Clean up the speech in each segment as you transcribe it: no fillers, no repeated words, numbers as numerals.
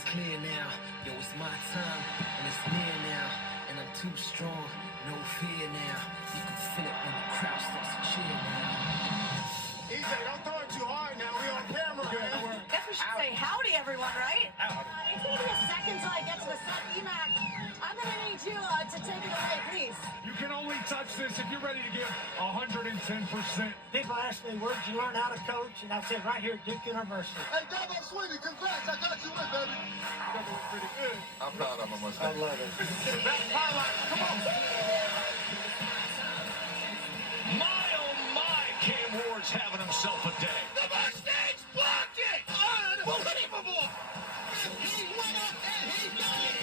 is clear now. Yo, it's my time, and it's near now. And I'm too strong, no fear now. You can feel it when the crowd starts to cheer now. EJ, don't throw it too hard now. We on camera, man. Guess we should say howdy, everyone, right? It's going to be a second till I get to the set. EMAC, I'm going to need you to take it away, please. You can only touch this if you're ready to give 110%. People ask me, where'd you learn how to coach? And I said, right here at Duke University. Hey, Dabo Sweetie, congrats. I got you in, baby. That was pretty good. I'm proud of him, I must I say. love it. Back highlight. Come on. My, oh my, Cam Ward's having himself a day. The backstage blocked it. Unbelievable. He went up and he got it.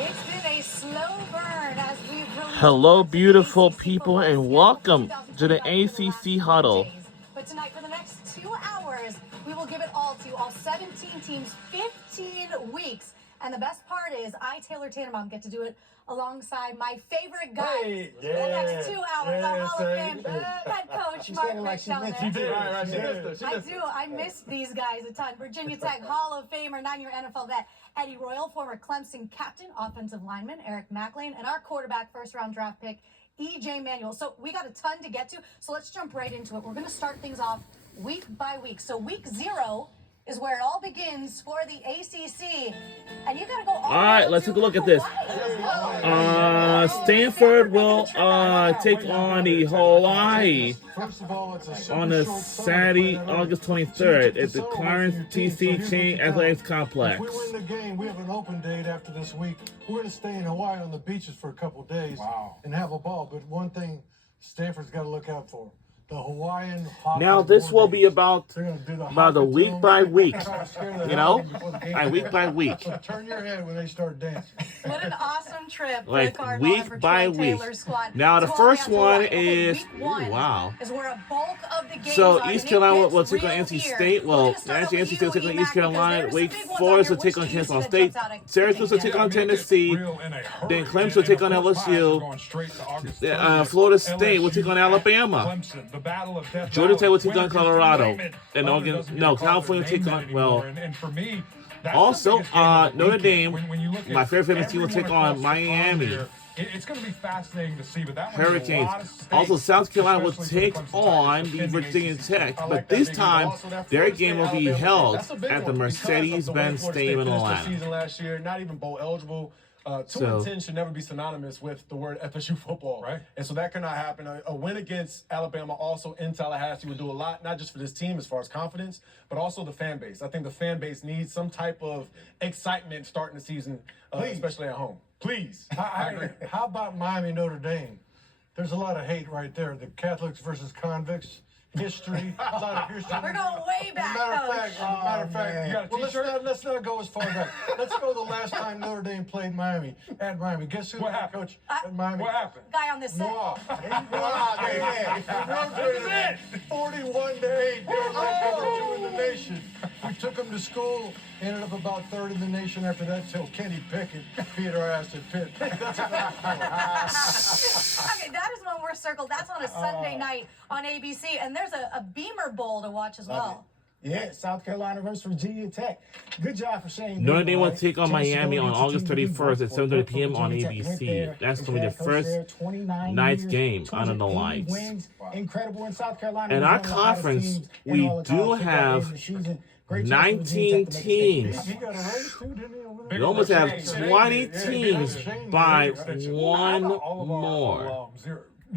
It's been a slow burn as we've released. Hello, beautiful ACC people, and football welcome schedule to the 2025 ACC Huddle. But tonight, for the next 2 hours, we will give it all to you, all 17 teams, 15 weeks. And the best part is, I, Taylor Tannenbaum, get to do it alongside my favorite guy for the next 2 hours, our Hall of Fame head coach, Mark McDonough. She did. Right, she missed it. I do. I miss these guys a ton. Virginia Tech Hall of Famer, 9-year NFL vet, Eddie Royal, former Clemson captain, offensive lineman, Eric McLean, and our quarterback, first-round draft pick, E.J. Manuel. So we got a ton to get to, so let's jump right into it. We're going to start things off week by week. So week 0 is where it all begins for the ACC, and you got to go all right, let's take a look at this. Stanford will take on the Hawaii First of all, it's a on the Saturday, August 23rd at the Clarence TC Chain Athletics Complex. If we win the game, we have an open date after this week. We're going to stay in Hawaii on the beaches for a couple of days and have a ball. But one thing Stanford's got to look out for. The Hawaiian hockey. Now this will be about a week by week, you know, week by week. So turn your head when they start dancing. What an awesome trip for Like the Cardinal week and for by Troy week. Taylor's squad. Now the So first we'll one have to wait. is Week one wow. is where a bulk of the games So are, East and it Carolina gets will take on real NC here. State. We're Well, gonna start actually with NC State will take on you, East Emac, Carolina. because Wake there's some big ones Forest on will here. take on Which Kansas team State. jumps out at Syracuse will you? take on Tennessee. Then Clemson will take on LSU. Florida State will take on Alabama. Georgia Tech will take on Colorado. And Oregon, no, California will take on, well, also, Notre Dame, my favorite team, will take on Miami. It's going to be fascinating to see, but that Hurricanes. Also, South Carolina will take on the Virginia Tech, but this time their game will be held at the Mercedes-Benz Stadium in Atlanta. Season last year, not even bowl eligible. 2-10 should never be synonymous with the word FSU football. Right. And so that cannot happen. A win against Alabama also in Tallahassee would do a lot, not just for this team as far as confidence, but also the fan base. I think the fan base needs some type of excitement starting the season, especially at home. Please. I agree. How about Miami, Notre Dame? There's a lot of hate right there. The Catholics versus convicts. History, a lot of history. We're going way back, Matter of fact, You got a well, t-shirt? let's not go as far back. Let's go the last time Notre Dame played Miami at Miami. Guess who What the head happened? coach at Miami? What happened? Guy on this set. Noah. They 41-8. They were number 2 in the nation. We took them to school. Ended up about 3rd in the nation after that till Kenny Pickett beat our ass at Pitt. That's another story. Okay, that is one we're circled. That's on a Sunday night on ABC, and there's a Beamer Bowl to watch as well. Yeah, South Carolina versus Virginia Tech. Good job for Shane. Notre Dame will take on Miami on August 31st at 7:30 p.m. on ABC. That's going to be the first night's game under the lights. Incredible in South Carolina. In our conference, we do have 19 teams. He got a raise too, didn't he? Over there? We almost have 20 teams by one more.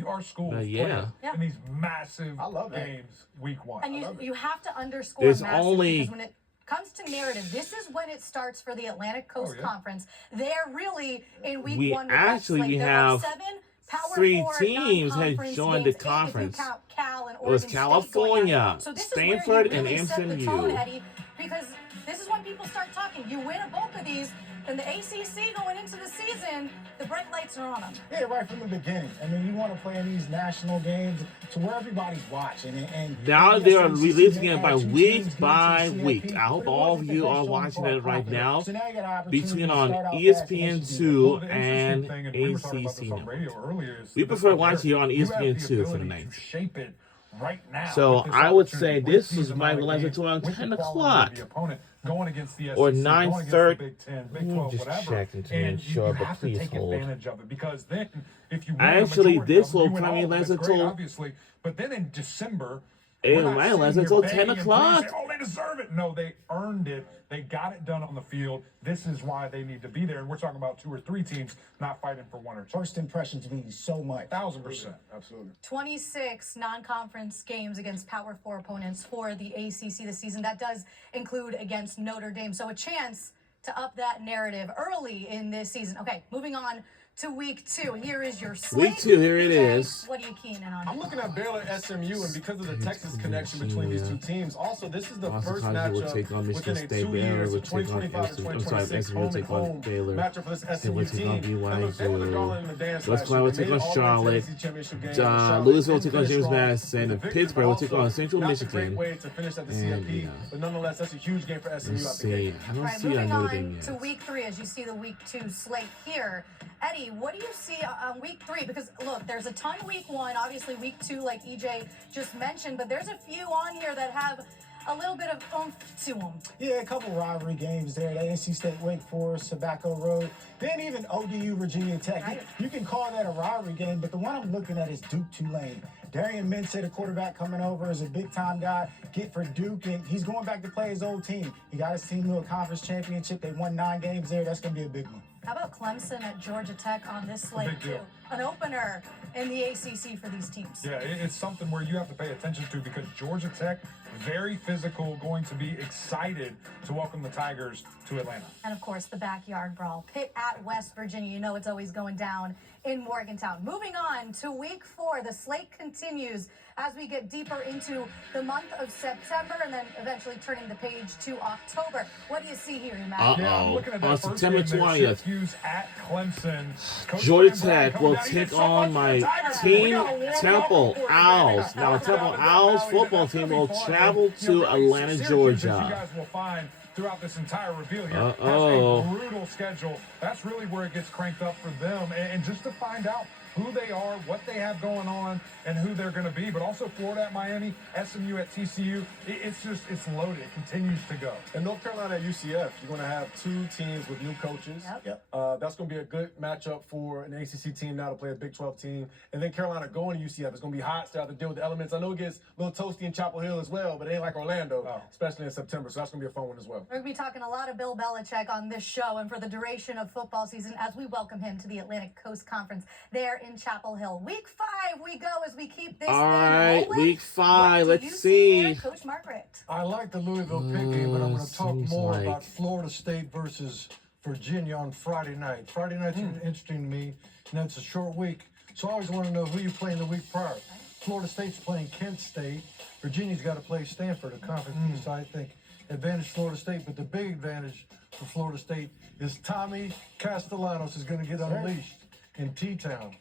Our schools Yeah. play in these massive I love that. games week 1. And you have to underscore There's massive only- because when it comes to narrative, this is when it starts for the Atlantic Coast Conference. They're really in week We 1. actually there have are 7 Power 3 4 teams have non-conference joined the games, 8 if you conference. count Cal and It was Oregon State going California, out. So this Stanford, is where you and really set the tone, MSU. Eddie, because this is when people start talking. You win a bulk of these, then the ACC going into the season, the bright lights are on them. Yeah, right from the beginning. I mean, you want to play in these national games to where everybody's watching. And now yes, they are ACC releasing may it have by 2 teams week get by into the week. CFP, I hope but it all of wasn't the you best are showing watching for our it right confidence. now. So now you got an opportunity Between to on start out fast ESPN2 against you. The and interesting thing, and we were talking about ACC this on Network. radio earlier, is We this prefer right watching here. here on You have the ESPN2 for the ability night. to shape it right now. So with this I would say opportunity, this with is these my amount of lesson games, to around with the 10 quality o'clock. of the opponent, going against the SEC, Or going 9:30. against the Big 10, Big 12, Just whatever. checking to And make sure, you but have to please take hold. advantage of it, because then if you win Actually, a majority this of them, will you win probably all of them, last that's great, until- obviously. But then in December, It we're not might sitting last here until begging 10 and o'clock. pleading, saying, oh, they deserve it. No, they earned it. They got it done on the field. This is why they need to be there. And we're talking about 2 or 3 teams not fighting for 1 or 2. First impressions mean so much. 1,000%. Absolutely. 26 non-conference games against Power 4 opponents for the ACC this season. That does include against Notre Dame. So a chance to up that narrative early in this season. Okay, moving on to week 2. Here is your slate. Week 2, here it BJ, is. What are you keen in on? I'm looking at Baylor SMU, and because of the Texas connection between these 2 teams, also this is the Boston first College will matchup take on Michigan within a State. 2 Baylor years, will so take on 2025 to SMU. I'm sorry, 2026 SMU will home and take on home Baylor. matchup for this They SMU will take on team. And look, they were the BYU. darling in the dance West last Carolina will year. take They on made all the way to Charlotte. the SEC championship game. Charlotte Louisville will didn't take on finish James strong. Madison. The And victory, Pittsburgh will but take on also Central not the Michigan. great way to finish at the And, CFP, yeah. but nonetheless, that's a huge game for SMU Let's out the see. gate. I don't Right, see moving Notre on Dame to yet. week 3 as you see the week 2 slate here. Eddie, what do you see on week 3? Because look, there's a ton week 1, obviously week 2, like EJ just mentioned, but there's a few on here that have a little bit of oomph to them. Yeah, a couple rivalry games there. The NC State, Wake Forest, Tobacco Road. Then even ODU, Virginia Tech. Right. You can call that a rivalry game, but the one I'm looking at is Duke Tulane. Darian Minshew, the quarterback coming over, is a big-time guy. Get for Duke, and he's going back to play his old team. He got his team to a conference championship. They won 9 games there. That's going to be a big one. How about Clemson at Georgia Tech on this slate Big too? deal. An opener in the ACC for these teams. Yeah, it's something where you have to pay attention to, because Georgia Tech, very physical, going to be excited to welcome the Tigers to Atlanta. And of course, the backyard brawl. Pitt at West Virginia. You know it's always going down in Morgantown. Moving on to week 4, the slate continues as we get deeper into the month of September and then eventually turning the page to October. What do you see here, Matt? Yeah, I'm looking at that On first September game there, 20th, Syracuse at Clemson. Coach Georgia Brian Tech coming will down. He take did so much on for my the Tigers. We team, got a warm Temple welcome for you, Owls. baby. Now, Temple Down in the Owls valley, football that's team gonna will be fun. travel And, to really, Atlanta, Syracuse, Georgia. as you guys will find throughout this entire reveal here, Uh-oh. has a brutal schedule. That's really where it gets cranked up for them. And just to find out who they are, what they have going on, and who they're going to be. But also Florida at Miami, SMU at TCU. It's loaded. It continues to go. In North Carolina at UCF, you're going to have 2 teams with new coaches. Yep. That's going to be a good matchup for an ACC team now to play a Big 12 team. And then Carolina going to UCF. It's going to be hot, so you have to deal with the elements. I know it gets a little toasty in Chapel Hill as well, but it ain't like Orlando, especially in September. So that's going to be a fun one as well. We're going to be talking a lot of Bill Belichick on this show and for the duration of football season as we welcome him to the Atlantic Coast Conference there in Chapel Hill. Week 5 we go as we keep this All thing right, rolling. week 5. What do Let's you see. here, Coach Margaret? I like the Louisville pick game, but I'm going to talk seems more like- about Florida State versus Virginia on Friday night. Friday night's interesting to me, and it's a short week, so I always want to know who you play in the week prior. Florida State's playing Kent State. Virginia's got to play Stanford, a conference piece, so I think advantage Florida State, but the big advantage for Florida State is Tommy Castellanos is going to get unleashed in T-Town.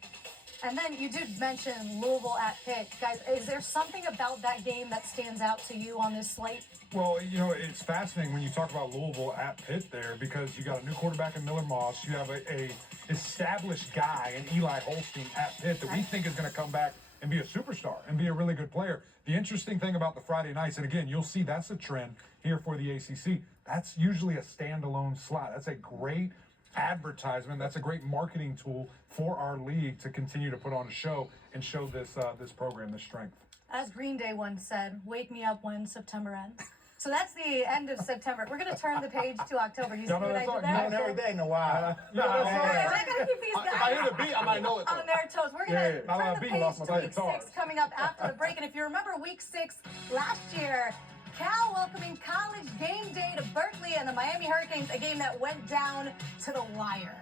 And then you did mention Louisville at Pitt. Guys, is there something about that game that stands out to you on this slate? Well, you know, it's fascinating when you talk about Louisville at Pitt there, because you got a new quarterback in Miller Moss. You have a established guy in Eli Holstein at Pitt that we think is going to come back and be a superstar and be a really good player. The interesting thing about the Friday nights, and again, you'll see that's a trend here for the ACC. That's usually a standalone slot. That's a great advertisement. That's a great marketing tool for our league to continue to put on a show and show this this program, this strength. As Green Day once said, wake me up when September ends. So that's the end of September. We're going to turn the page to October. Do you see what I did there? Not every day in a while. No, All right, I got to keep these if I hear the beat, I might know it. on their toes. We're going to Yeah, turn the beat, page lost my to week guitar. 6 coming up after the break. And if you remember week 6 last year, Cal welcoming College game day to Berkeley and the Miami Hurricanes, a game that went down to the wire.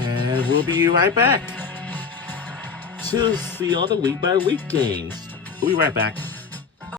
And we'll be right back to see all the week-by-week games. We'll be right back.